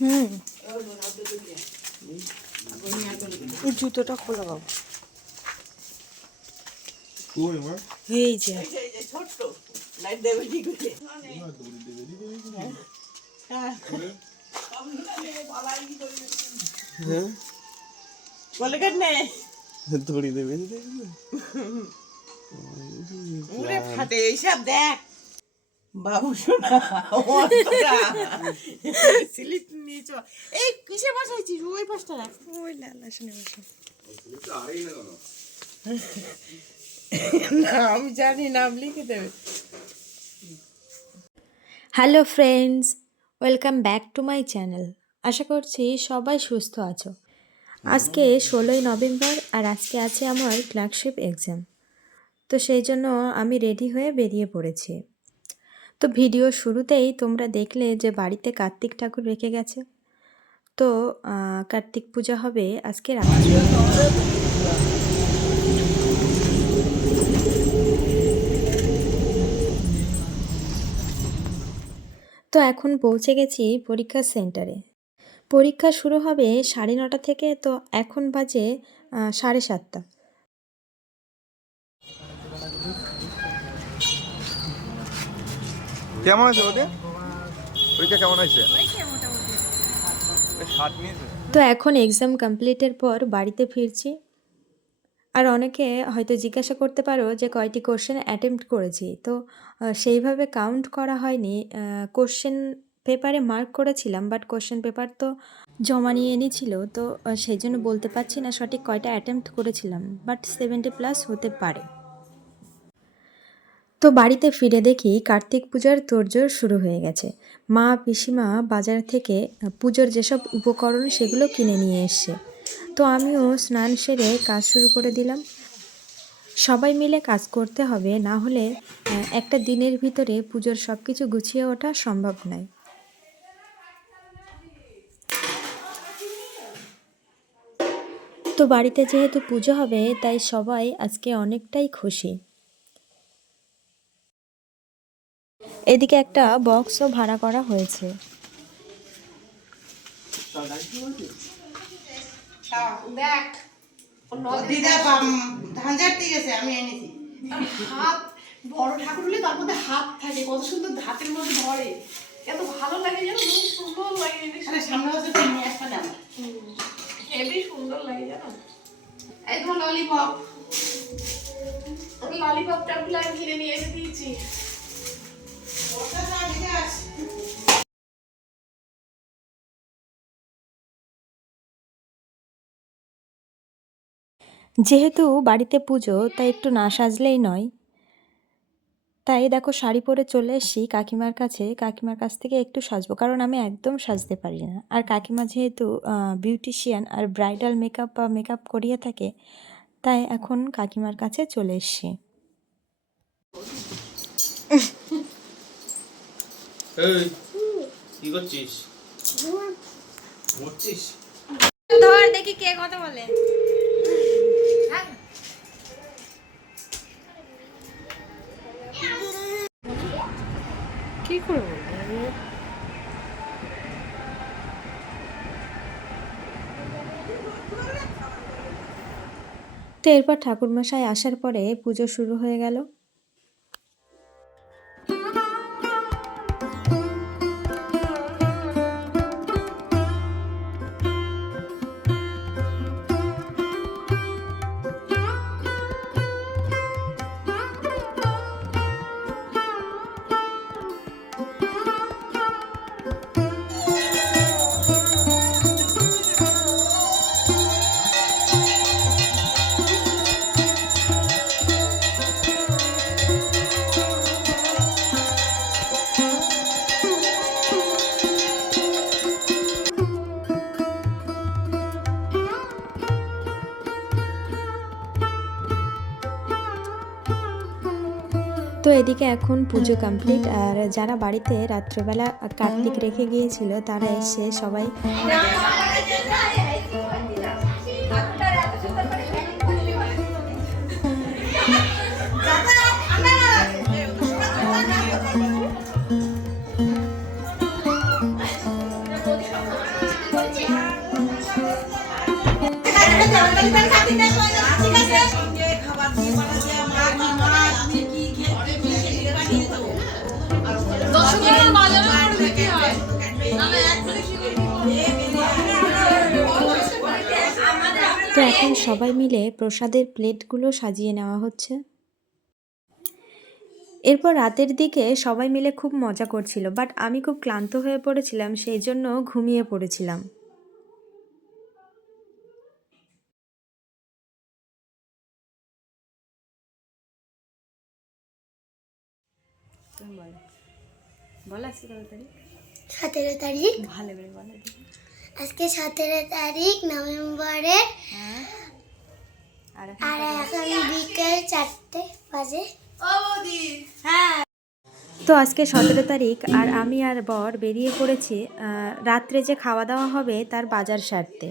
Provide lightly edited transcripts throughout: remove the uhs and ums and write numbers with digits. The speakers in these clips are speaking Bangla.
হুম, এই জুতোটা খোলা বাবু। এই যে ছোট্ট লাইট দেবে ঠিক করে বলে কেন দড়ি দেবে ফাটে এইসব দেখ বাবু শোনা স্লিপ নিয়েছ এই কিসে বসাইছিস ওই পাশটা রাখ ওই লাল আসনে বসে। না আমি জানি নাম লিখে দেবে। Hello friends, welcome back to my channel. আশা করছি সবাই সুস্থ আছো। আজকে 16ই নভেম্বর আর আজকে আছে আমার ক্লার্কশিপ এক্সাম। তো সেই জন্য আমি রেডি হয়ে বেরিয়ে পড়েছি। তো ভিডিও শুরুতেই তোমরা দেখলে যে বাড়িতে কার্তিক ঠাকুর রেখে গেছে। তো কার্তিক পূজা হবে আজকে রাত্রে। তো এখন পৌঁছে গেছি পরীক্ষা সেন্টারে। পরীক্ষা শুরু হবে 9:30 থেকে, তো এখন বাজে 7:30। কেমন আছে ওদের পরীক্ষা? কেমন হয়েছে? তো এখন এক্সাম কমপ্লিটের পর বাড়িতে ফিরছি। আর অনেকে হয়তো জিজ্ঞাসা করতে পারো যে কয়টি কোশ্চেন অ্যাটেম্প্ট করেছি। তো সেইভাবে কাউন্ট করা হয়নি। কোশ্চেন পেপারে মার্ক করেছিলাম, বাট কোশ্চেন পেপার তো জমা নিয়ে এনেছিল। তো সেই জন্য বলতে পারছি না সঠিক কয়টা অ্যাটেম্প্ট করেছিলাম, বাট 70+ হতে পারে। তো বাড়িতে ফিরে দেখি কার্তিক পূজার তোড়জোড় শুরু হয়ে গেছে। মা পিসিমা বাজার থেকে পুজোর যেসব উপকরণ সেগুলো কিনে নিয়ে এসছে। তো আমিও স্নান সেরে কাজ শুরু করে দিলাম। সবাই মিলে কাজ করতে হবে, না হলে একটা দিনের ভিতরে পুজোর সব কিছু গুছিয়ে ওঠা সম্ভব নয়। তো বাড়িতে যেহেতু পুজো হবে তাই সবাই আজকে অনেকটাই খুশি। এদিকে একটা বক্সও ভাড়া করা হয়েছে। দেখ দিদা ধান ঝাড়তে গেছে, আমি এনেছি। হাত বড় ঠাকুর হলে তার মধ্যে হাত থাকে, কত সুন্দর হাতের মধ্যে ধরে, এত ভালো লাগে জানো, সুন্দর লাগে। সামনে বছর নিয়ে আসবে না, হেবি সুন্দর লাগে জানো। এই তোমার ললিপপ, ললিপপটা আমি কিনে নিয়ে এসে দিয়েছি। যেহেতু বাড়িতে পুজো তাই একটু না সাজলেই নয়। তাই দেখো শাড়ি পরে চলে এসেছি কাকিমার কাছে। কাকিমার কাছ থেকে একটু সাজবো, কারণ আমি একদম সাজতে পারি না। আর কাকিমা যেহেতু বিউটিশিয়ান আর ব্রাইডাল মেকআপ বা মেকআপ করিয়ে থাকে, তাই এখন কাকিমার কাছে চলে এসেছি। কি করছিস? ঘুরছিস? ধর দেখি কে কথা বলে। কি করবো? তো এরপর ঠাকুরমশাই আসার পরে পুজো শুরু হয়ে গেল। তো এদিকে এখন পুজো কমপ্লিট, আর যারা বাড়িতে রাত্রেবেলা কার্তিক রেখে গিয়েছিল তারা এসে সবাই তো এখন সবাই মিলে প্রসাদের প্লেটগুলো সাজিয়ে নেওয়া হচ্ছে। এরপর রাতের দিকে সবাই মিলে খুব মজা করছিল, বাট আমি খুব ক্লান্ত হয়ে পড়েছিলাম, সেই জন্য ঘুমিয়ে পড়েছিলাম। সতেরো তারিখ আজকে 17 তারিখ নভেম্বরের আর এখন বিকেল 4টে বাজে। তো আজকে 17 তারিখ আর আমি আর বর বেরিয়ে পড়েছি রাত্রে যে খাওয়া দাওয়া হবে তার বাজার সারতে।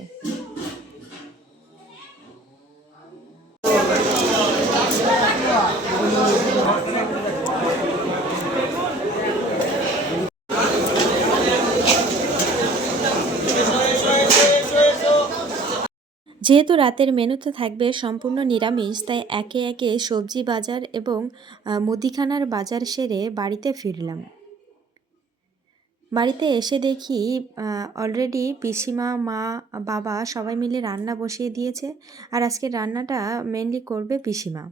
যেহেতু রাতের মেনুতে থাকবে সম্পূর্ণ নিরামিষ, তাই একে একে সবজি বাজার এবং মুদিখানার বাজার সেরে বাড়িতে ফিরলাম। বাড়িতে এসে দেখি অলরেডি পিসিমা, মা, বাবা সবাই মিলে রান্না বসিয়ে দিয়েছে। আর আজকে রান্নাটা মেনলি করবে পিসিমা।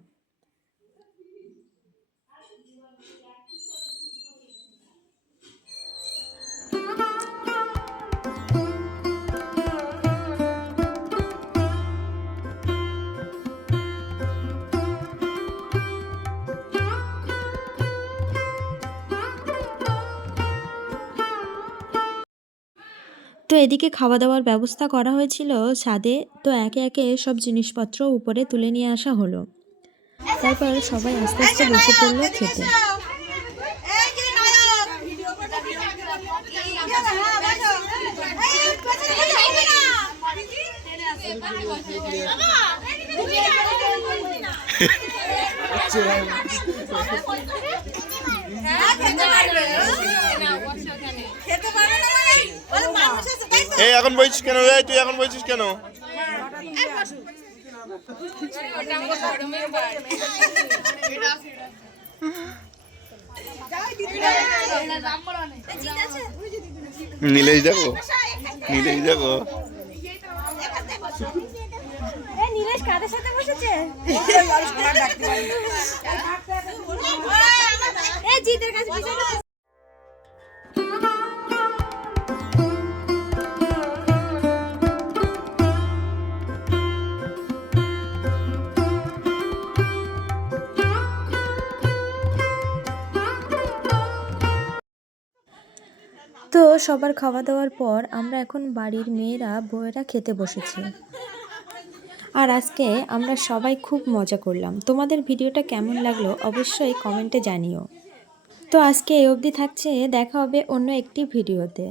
তো এদিকে খাওয়া দাওয়ার ব্যবস্থা করা হয়েছিল ছাদে। তো একে একে সব জিনিসপত্র উপরে তুলে নিয়ে আসা হলো। তারপর সবাই আস্তে আস্তে বসে পড়লো খেতে। এই এখন বলছিস কেন রে? তুই এখন বলছিস কেন? নীলেশ দেখো, নীলেশ দেখো। নীলেশ কাদের সাথে বসেছে? জিতের কাছে। তো সবার খাওয়া দাওয়ার পর আমরা এখন বাড়ির মেয়েরা বউয়েরা খেতে বসেছি। আর আজকে আমরা সবাই খুব মজা করলাম। তোমাদের ভিডিওটা কেমন লাগলো অবশ্যই কমেন্টে জানিও। তো আজকে এই অবধি থাকছে, দেখা হবে অন্য একটি ভিডিওতে।